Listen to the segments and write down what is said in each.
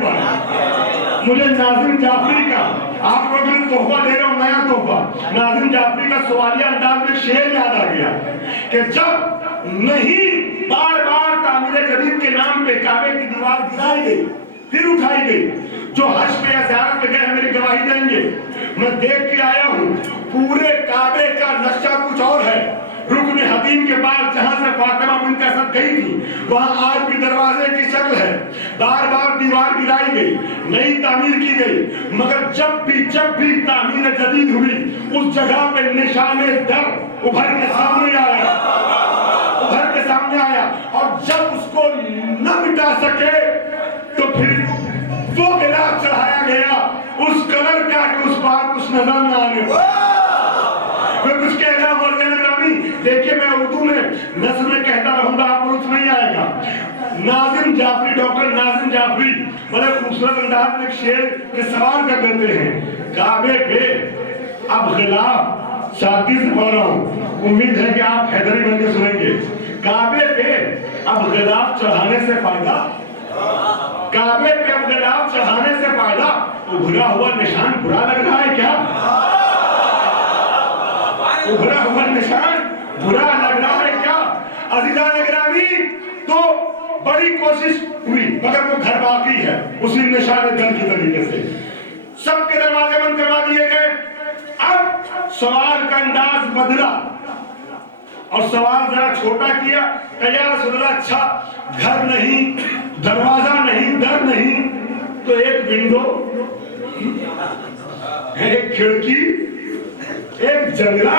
پر مجھے ناظم جعفری کا، آپ لوگوں نے تحفہ دے رہا ہوں، نیا تحفہ، ناظم جعفری کا سوالیہ انداز میں شعر یاد آ گیا کہ جب نہیں بار بار تعمیر جدید کے نام پہ کعبے کی دیوار گرائی گئی پھر اٹھائی گئی، جو حج پہ یا زیارت پہ گئے میری گواہی دیں گے، میں دیکھ کے آیا ہوں پورے کعبے کا نقشہ کچھ اور ہے، رکن حتیم کے پاس جہاں سے فاطمہ بنت اسد گئی تھی وہاں آج بھی دروازے کی شکل ہے، بار بار دیوار گرائی گئی، نئی تعمیر کی گئی، مگر جب بھی تعمیر جدید ہوئی اس جگہ پہ نشان در ابھر کے سامنے آیا، اور جب اس کو نہ مٹا سکے تو پھر وہ غلاف چڑھایا گیا اس کلر کا کہ اس بات کچھ نظر نہ آنے میں کچھ کہہ رہا ہوں گرامی، دیکھیں میں اردو میں نثر میں کہتا رہوں گا، آپ کو نہیں آئے گا۔ ناظم جعفری، ڈاکٹر ناظم جعفری بڑے خوبصورت انداز میں ایک شعر کے سوال کر دیتے ہیں، کعبے پہ اب غلاف شادی سے پڑھ رہا ہوں، امید ہے کہ آپ حیدری بن کے سنیں گے، کعبے پہ اب غلاف چڑھانے سے فائدہ، کعبے پہ اب غلاف چڑھانے سے فائدہ، ابھرا ہوا نشان برا لگ رہا ہے کیا؟ ابھرا ہوا نشان برا لگ رہا ہے کیا؟ عزیزان گرامی، تو بڑی کوشش ہوئی مگر وہ گھر باقی ہے اسی نشان در کی طریقے سے، سب کے دروازے بند کروا دیے گئے۔ اب سوال کا انداز بدلا اور سوال ذرا چھوٹا کیا کہ یا رسول اللہ اچھا گھر نہیں، دروازہ نہیں، در نہیں، تو ایک ونڈو، ایک کھڑکی، ایک جنگلہ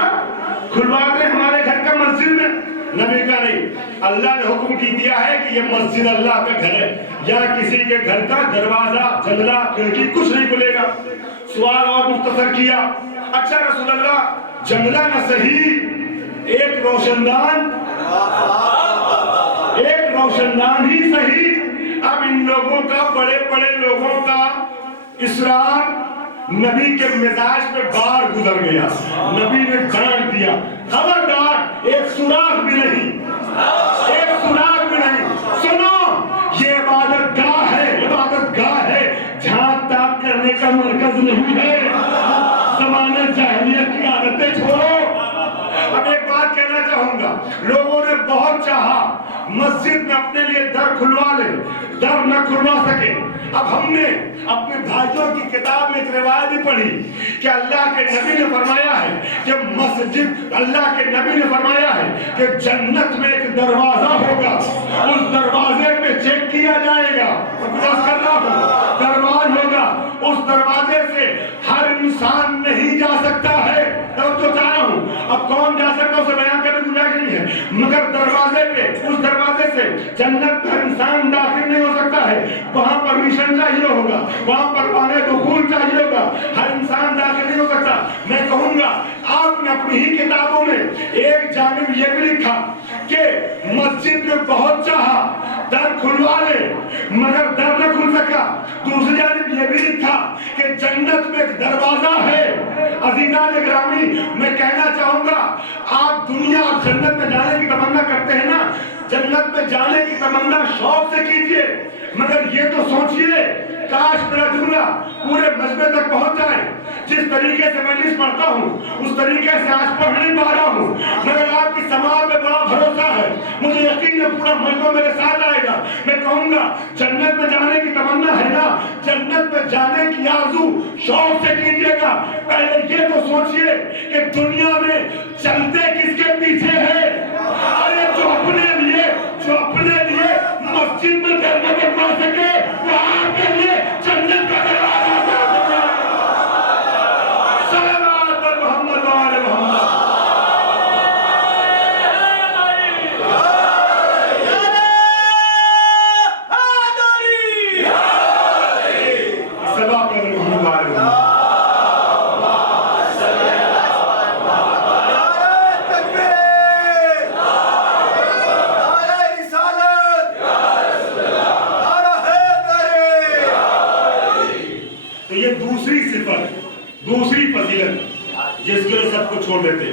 کھلوا دیں ہمارے گھر کا مسجد میں۔ نبی کا نہیں، اللہ نے حکم کی دیا ہے کہ یہ مسجد اللہ کا گھر ہے، یا کسی کے گھر کا دروازہ، جنگلہ، کھڑکی کچھ نہیں کھلے گا۔ سوال اور مختصر کیا، اچھا رسول اللہ جنگلہ نہ صحیح، ایک روشندان ہی صحیح۔ اب ان لوگوں کا، بڑے بڑے لوگوں کا اصرار نبی کے مزاج پہ بار گزر گیا، نبی نے ڈانٹ دیا، خبردار ایک سراغ بھی نہیں، ایک سراغ بھی نہیں، سنو یہ عبادت گاہ ہے جہاں تاپ کرنے کا مرکز نہیں ہے، زمانہ جاہلیت کی عادتیں چھوڑو۔ اب ایک بات کہنا چاہوں گا، لوگوں نے بہت چاہا مسجد میں اپنے لیے در کھلوا لے، در نہ کھلوا سکے۔ اب ہم نے اپنے بھائیوں کی کتاب میں ایک روایت بھی پڑھی کہ اللہ کے نبی نے فرمایا ہے کہ مسجد، اللہ کے نبی نے فرمایا ہے کہ جنت میں ایک دروازہ ہوگا، اس دروازے پہ چیک کیا جائے گا، دروازہ ہوگا، اس دروازے سے ہر انسان نہیں جا سکتا ہے۔ تب تو چاہ رہا ہوں اب کون جا سکتا اسے بیان کرنے کی گنجائش نہیں ہے، مگر دروازے پہ، اس دروازے سے جنت میں داخل نہیں ہو سکتا ہے، وہاں پرمیشن چاہیے ہوگا، وہاں پروانہ دخول چاہیے ہوگا، ہر انسان داخل نہیں ہو سکتا۔ میں کہوں گا آپ نے اپنی ہی کتابوں میں ایک جانب یہ بھی لکھا کہ مسجد میں بہت چاہا در کھلوا لے مگر در نہ کھل سکا، دوسری جانب یہ بھی لکھا کہ جنت میں ایک دروازہ ہے۔ عزیزان گرامی، میں کہنا چاہوں گا آپ دنیا، آپ جنت میں جانے کی تمنا کرتے ہیں نا، جنت میں جانے کی تمنا شوق سے کیجئے، مگر یہ تو سوچئے کاش میرا جملہ پورے مجمع تک پہنچ جائے۔ جس طریقے سے میں لسٹ پڑھتا ہوں اس طریقے سے آج پڑھ نہیں پا رہا ہوں، مگر آپ کی سماعت پہ بڑا بھروسہ ہے، مجھے یقین ہے پورا مجمع میرے ساتھ آئے گا۔ میں کہوں گا جنت میں جانے کی تمنا ہے نا، جنت میں جانے کی آرزو شوق سے کیجئے گا۔ پہلے یہ تو سوچئے کہ دنیا میں چلتے کس کے پیچھے ہے؟ ارے جو اپنے لیے مسجد میں کرنے کے پا سکے وہ آپ کے لیے جنت کا دروازہ کھول سکے۔ صلوات پر محمد و آل محمد۔ صلوات پر محمد و آل محمد۔ دوسری فضیلت جس کے لیے سب کو چھوڑ دیتے،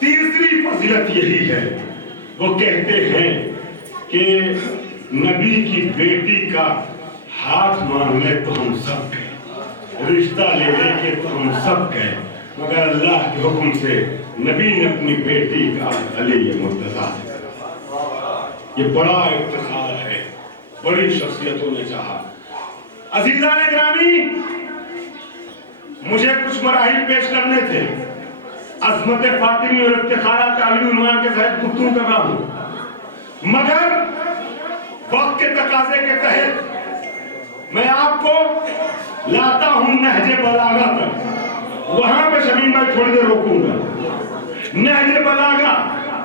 تیسری فضیلت یہی ہے، وہ کہتے ہیں کہ نبی کی بیٹی کا ہاتھ مانگ لے تو ہم سب گئے، رشتہ لے لے کے تو ہم سب گئے، مگر اللہ کے حکم سے نبی نے اپنی بیٹی کا علی مرتضیٰ، یہ بڑا افتخار ہے، بڑی شخصیتوں نے چاہا۔ عزیزان گرامی، مجھے کچھ مراحل پیش کرنے تھے، عظمت فاطمی اور افتخارات علی عنوان کے تحت گفتگو کر رہا ہوں، مگر وقت کے تقاضے کے تحت میں آپ کو لاتا ہوں نہج بلاغہ تک، وہاں پہ شمیم بھائی تھوڑی دیر روکوں گا۔ نہج بلاغہ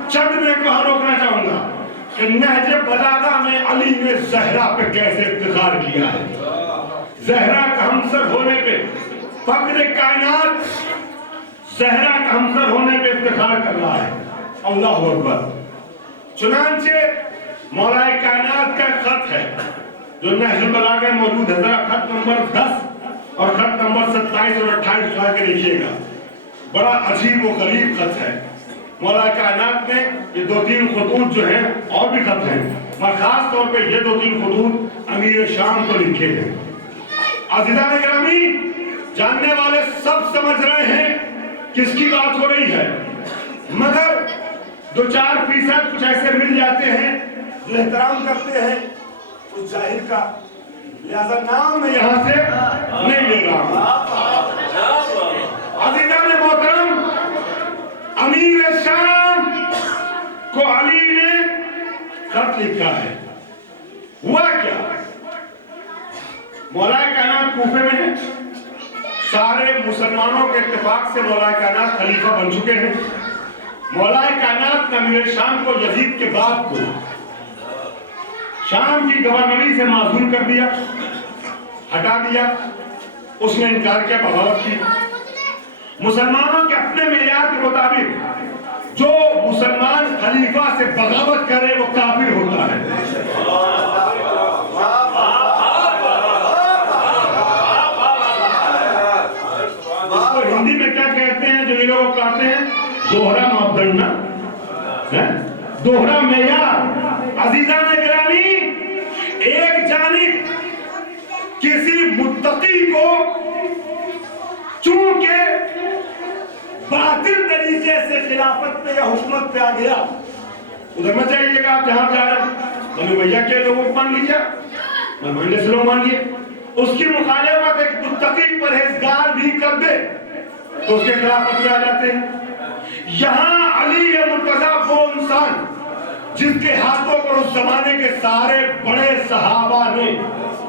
چند میں وہاں روکنا چاہوں گا کہ نہج بلاغہ میں علی نے زہرا پہ کیسے افتخار کیا ہے، زہرا کا ہمسر ہونے پہ، فخر کائنات زہرا کا ہمسر ہونے پہ افتخار کر رہا ہے۔ اللہ اکبر۔ چنانچہ مولا کائنات کا خط ہے جو نہج البلاغہ میں موجود ہے، ذرا خط نمبر 10 اور خط نمبر 27 اور 28 اٹھا کے دیکھیے گا، بڑا عجیب و غریب خط ہے۔ مولا کائنات میں یہ 2-3 خطوط جو ہیں، اور بھی خط ہیں، مگر خاص طور پہ یہ 2-3 خطوط امیر شام کو لکھے ہیں۔ عزیزان گرامی، جاننے والے سب سمجھ رہے ہیں کس کی بات ہو رہی ہے، مگر 2-4% کچھ ایسے مل جاتے ہیں جو احترام کرتے ہیں اس جاہل کا، لہذا نام میں یہاں سے نہیں لے رہا ہوں۔ عزیزان محترم، امیر شام کو علی نے خط لکھا ہے۔ ہوا کیا؟ مولا کائنات کوفے میں ہے، سارے مسلمانوں کے اتفاق سے مولا کائنات خلیفہ بن چکے ہیں۔ مولا کائنات نے امیر شام کو یزید کے بعد کو شام کی گورنری سے معزول کر دیا، ہٹا دیا، اس نے انکار کیا، بغاوت کی۔ مسلمانوں کے اپنے معیار کے مطابق جو مسلمان خلیفہ سے بغاوت کرے وہ کافر ہوتا ہے۔ اس کو ہندی میں کیا کہتے ہیں جو یہ لوگ کہتے ہیں؟ دوہرا ماپدنڈ، دوہرا معیار۔ عزیزان گرامی، ایک جانب کسی متقی کو چونکہ باطل طریقے سے خلافت پہ یا حکومت پہ آ گیا، ادھر میں چاہیے گا آپ جہاں جا رہے ہیں، میں نے بھیا کے لوگوں کو مان لیجیے، میں مہنگے سے لوگ مان لیے، اس کی مخالفت ایک متقی پرہیزگار بھی کر دے تو اس کے خلافت پہ آ جاتے ہیں۔ یہاں علی مرتضیٰ وہ انسان جس کے ہاتھوں پر اس زمانے کے سارے بڑے صحابہ نے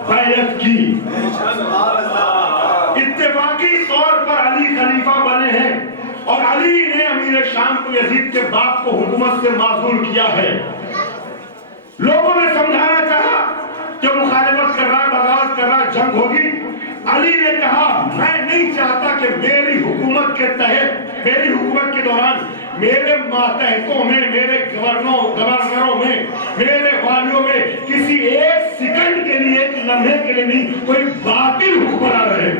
بیعت کی، اتفاقی طور پر علی خلیفہ بنے ہیں، اور علی نے امیر شام کو یزید کے باپ کو حکومت سے معزول کیا ہے۔ لوگوں نے سمجھانا چاہا کہ مخالفت کر رہا، بغاوت کر رہا، جنگ ہوگی۔ علی نے کہا میں نہیں چاہتا کہ میری حکومت کے تحت، میری حکومت کے دوران میرے ماتحتوں میں، میرے گورنروں میں، میرے والیوں میں کسی ایک سیکنڈ کے لیے، ایک لمحے کے لیے نہیں کوئی باطل حکمران رہے۔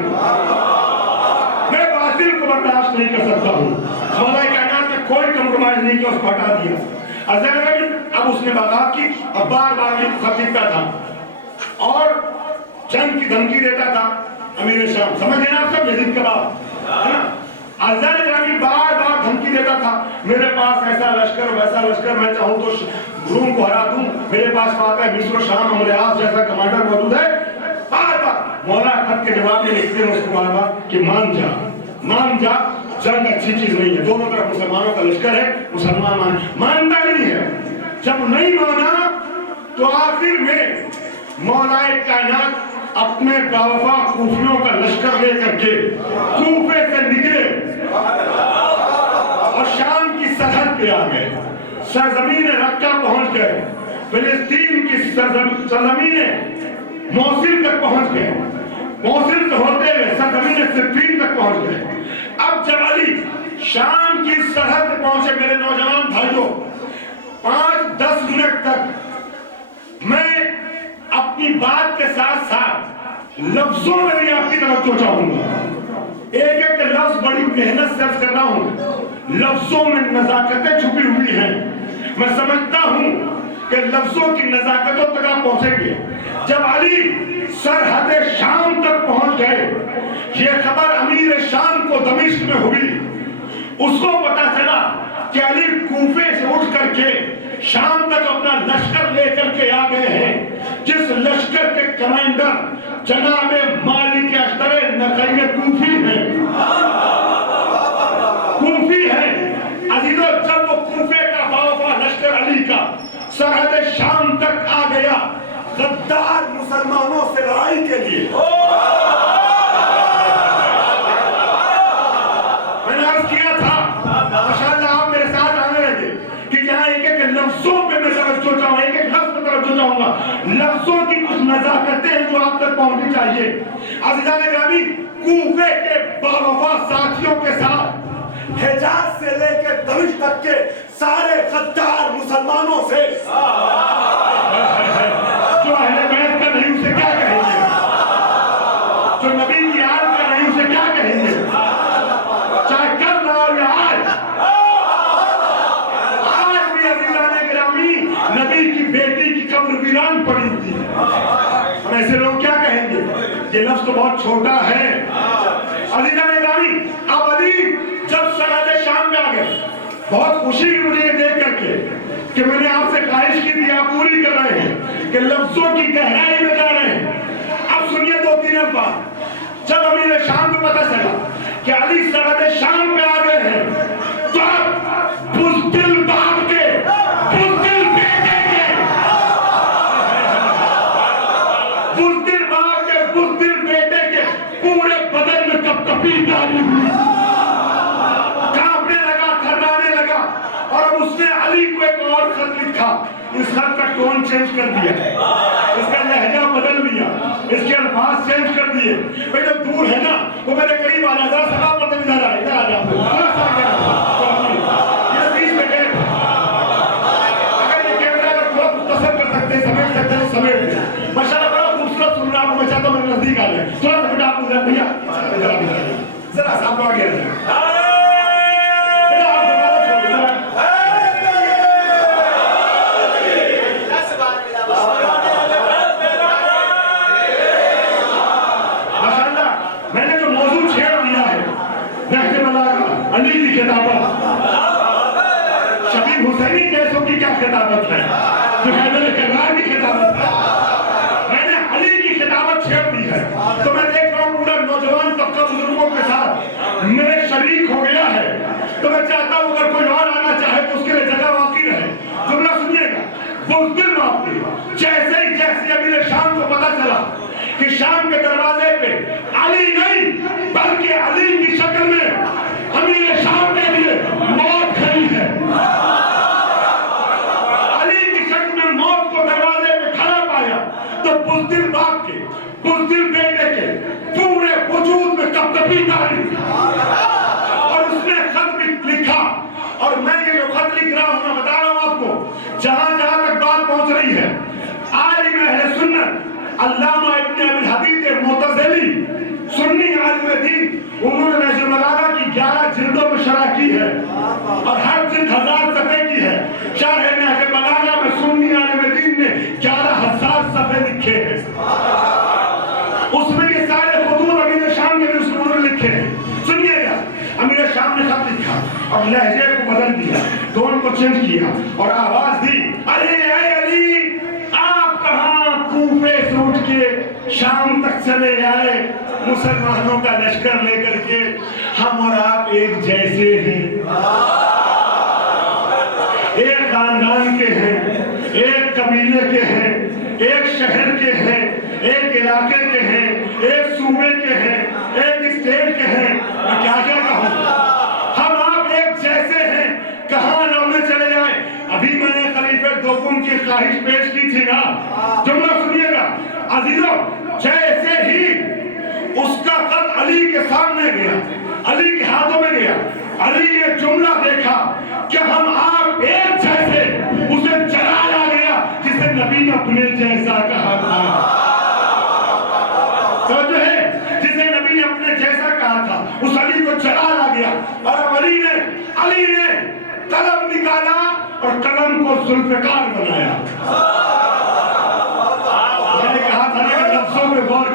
میں باطل کو برداشت نہیں کر سکتا ہوں۔ مولا کائنات نے کوئی کمپرومائز نہیں کیا، اس کو ہٹا دیا۔ اب اس نے بغاوت کی اور بار بار یہ خط لکھتا تھا اور جنگ کی دھمکی دیتا تھا امیر شام، سمجھ گئے نا آپ سب؟ یزید کے بعد عزیزان گرامی بار بار دھمکی دیتا تھا، میرے پاس ایسا لشکر ویسا لشکر، میں چاہوں تو روم کو ہرا دوں، میرے پاس فاتح مصر و شام امریاس جیسا کمانڈر موجود ہے۔ بار بار مولا خط کے جواب میں لکھتے ہیں اس کو بار بار کہ مان جا، جنگ اچھی چیز نہیں ہے، دونوں طرف مسلمانوں کا لشکر ہے، مسلمان مانتا نہیں ہے۔ جب نہیں مانا تو آخر میں مولا کائنات اپنے باوفا کوفیوں کا لشکر لے کر کے کوفے سے نکلے اور شام کی سرحد پہ آ گئے، سرزمین رقہ پہنچ گئے، فلسطین کی سرزمین موصل تک پہنچ گئے، موصل سے ہوتے ہوئے سرزمین صفین تک پہنچ گئے۔ اب جب علی شام کی سرحد پہ پہنچے، میرے نوجوان بھائیوں، 5-10 منٹ تک میں اپنی بات کے ساتھ ساتھ لفظوں میں بھی آپ کی توجہ چاہوں گا۔ ایک ایک لفظ بڑی محنت سے عرض کر رہا ہوں، لفظوں میں نزاکتیں چھپی ہوئی ہیں۔ میں سمجھتا ہوں کہ لفظوں کی نزاکتوں تک آپ پہنچیں گے۔ جب علی سرحد شام تک پہنچ گئے. یہ خبر امیر شام کو دمشق میں ہوئی. اس کو پتا چلا کہ علی کوفے سے اٹھ کر کے شام تک اپنا لشکر لے کر کے آ گئے ہیں, جس لشکر کے کمانڈر جناب مالک اشتر نقی کوفی ہیں. کوفی ہیں عزیزو. جب وہ کوفے کا باوفا لشکر علی کا سرحد شام تک آ گیا غدار مسلمانوں سے لڑائی کے لیے, میں نے عرض کیا تھا ماشاءاللہ آپ میرے ساتھ آنے لگے کہ یہاں ایک ایک لفظوں پہ میں توجہ چاہوں, ایک ایک لفظ پہ توجہ چاہوں گا. لفظوں کی کچھ نزاکتیں ہیں جو آپ تک پہنچنی چاہیے. عزیزان گرامی, کوفے کے باوفا ساتھیوں کے ساتھ حجاز سے لے کے دمشق تک کے سارے غدار مسلمانوں سے جو اہل بیت کا نہیں اسے کیا کہیں گے, جو نبی کی آل کا نہیں اسے کیا کہیں گے, چاہے کل نہ ہو یا آج بھی عزیزان گرامی نبی کی بیٹی کی قبر ویران پڑی تھی. ہم ایسے لوگ کیا کہیں گے؟ یہ لفظ تو بہت چھوٹا ہے. عزیزان گرامی, اب علی جب سرحد شام میں آ گئے, بہت خوشی ہوئی مجھے یہ دیکھ کر کے کہ میں نے آپ سے خواہش کی تھی, آپ پوری کر رہے ہیں کہ لفظوں کی گہرائی میں جا رہے ہیں. اب سنیے دو تین الفاظ. جب امیر شام کو پتہ چلا کہ علی سرحد شام میں آ گئے ہیں تو اب بزدل باپ کے, بزدل بیٹے کے, بزدل باپ کے, بزدل بیٹے کے پورے بدن میں کپکپی ڈالی ہوئی, کانپنے لگا, تھرانے لگا. اور اب اس نے علی کو ایک اور خط لکھا. اس خط کا ٹون چینج کر دیا, اس کا لہجہ بدل دیا, اس کے الفاظ چینج کر دیے. بھئی جو دور ہے نا وہ میرے قریب آ جا, ذرا سلام مطلب ادھر آ جا, تھوڑا سا آگے یہ 20 منٹ. اگر یہ کیمرہ اگر تھوڑا مختصر کر سکتے, سمیٹ سکتے ہیں, سمیٹ دیں. ماشاءاللہ بڑا خوبصورت سن رہا ہوں, میں چاہتا ہوں میرے نزدیک آ جائے. تھوڑا سا بیٹا آپ ادھر, بھیا ذرا سا آپ لوگ آگے آ جائیں. علی کی خطابت, شبیب حسینی جیسوں کی کیا خطابت ہے, جو حیدر کرار کی خطابت ہے. میں نے علی کی خطابت چھیڑ دی ہے تو میں دیکھ رہا ہوں پورا نوجوان طبقہ بزرگوں کے ساتھ میرے شریک ہو گیا ہے. تو میں چاہتا ہوں اگر کوئی اور آنا چاہے تو اس کے لیے جگہ واقعی رہے. جملہ سنیے گا. بزدل باپ کی جیسے ہی امیر شام کو پتا چلا کہ شام کے دروازے پہ علی نہیں بلکہ علی کی شکل میں امیر شام کے لیے موت کھڑی ہے, علی کی شکل میں موت کو دروازے پہ کھڑا پایا تو بزدل باپ کے, بزدل بیٹے کے پورے وجود میں کپکپی ڈالی اور اس نے خط لکھا. اور میں یہ جو خط لکھ رہا ہوں میں بتا رہا ہوں آپ کو, جہاں جہاں تک بات پہنچ رہی ہے, عالم اہل سنت علامہ ابن ابی الحدید معتزلی سنی عالم دین, انہوں نے نہج البلاغہ کی 11 جلدوں میں شرح کی ہے اور ہر جلد 1000 صفحے کی ہے. شرح نہج البلاغہ میں سنی عالم دین نے 11000 صفحے لکھے ہیں. اس میں یہ سارے خطوط امیر شام کے بھی اس میں لکھے ہیں. سنیے گا, امیر شام نے خط لکھا اور لہجے کو بدل دیا, ٹون کو چینج کیا اور آواز دی, علی اے علی آپ کہاں کوفے سے اٹھ کے شام تک چلے آئے مسلمانوں کا لشکر لے کر کے, ہم اور آپ ایک جیسے ہیں, ایک خاندان کے ہیں, ایک قبیلے کے ہیں, ایک شہر کے ہیں, ایک علاقے کے ہیں, ایک صوبے کے ہیں, ایک اسٹیٹ کے ہیں. میں کیا کیا کہوں, ہم آپ ایک جیسے ہیں, کہاں لوٹے چلے جائیں. ابھی میں نے خلیفہ دوم کی خواہش پیش کی تھی نا, جملہ سنیے گا عزیزوں. جیسے ہی اس کا خط علی کے سامنے گیا, علی کے ہاتھوں میں گیا, علی نے جملہ دیکھا کہ ہم آپ ایک جیسے, اسے جلایا گیا جسے نبی نے اپنے جیسا کہا تھا. تو جو ہے جسے نبی نے اپنے جیسا کہا تھا اس علی کو جلایا گیا. اور اب علی نے قلم نکالا اور قلم کو ذوالفقار بنایا. میں نے کہا تھا کہ لفظوں میں غور